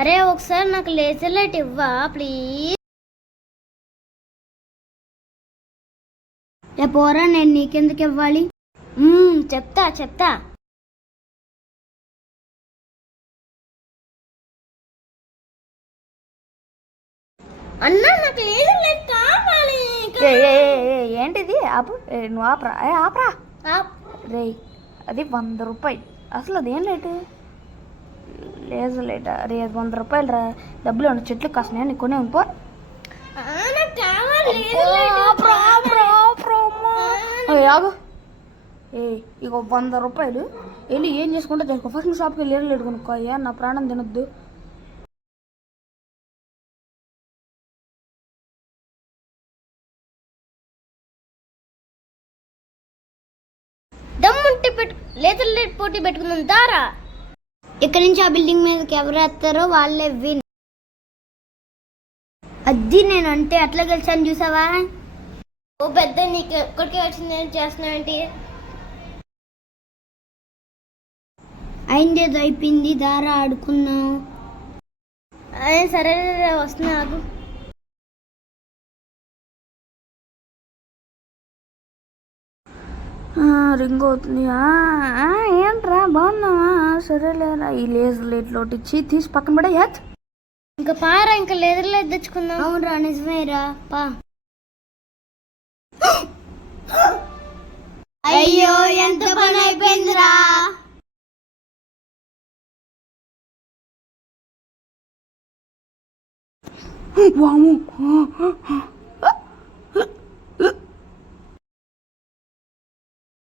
అరే ఒకసారి నాకు లేజర్ లైట్ ఇవ్వా ప్లీజ్. ఏ పోరా, నేను నీకెందుకు ఇవ్వాలి? చెప్తా చెప్తా. అన్నా నాకు లేజర్ లైట్ కావాలి. ఏంటిది? ఆపు, నువ్వు ఆపరా, ఆపరా రే. అది 100 రూపాయలు. అసలు అదేం లైట్? లేజర్ లైట్ రే, అది 100 రూపాయలు రా. డబ్బులు ఉన్న చెట్లు కాసిన నీకు కొనే ఉంపో. ఆగు, ఇక 100 రూపాయలు వెళ్ళి ఏం చేసుకుంటా చేసుకో. ఫస్ట్ షాప్కి వెళ్ళి లేరు కొనుక్కో. అయ్యా నా ప్రాణం తినొద్దు. దమ్ముంటే లేజర్ లైట్ పోటీ పెట్టుకుందాం దారా. ఇక్కడి నుంచి ఆ బిల్డింగ్ మీదకి ఎవరు వస్తారో వాళ్ళే విన్. అది నేను అంటే అట్లా గెలిచాను చూసావా? ఓ పెద్ద, నీకు ఎక్కడికి వచ్చింది నేను చేస్తున్నావేంటి? అయిందేదో అయిపోయింది, దారా ఆడుకున్నావు. సరే వస్తున్నా, ఆగు. రింగ్ అవుతుంది. ఏంట్రా బాగున్నావా? సరేలేరా, ఈ లేజర్ లైట్లో ఇచ్చి తీసి పక్కన పడే. ఇంకా పారా, ఇంకా లేజర్ లైట్ తెచ్చుకుందాం. అవునరా, నిజమేరా, పా. అయ్యో ఎంత పని అయిపోయిందిరా. వాము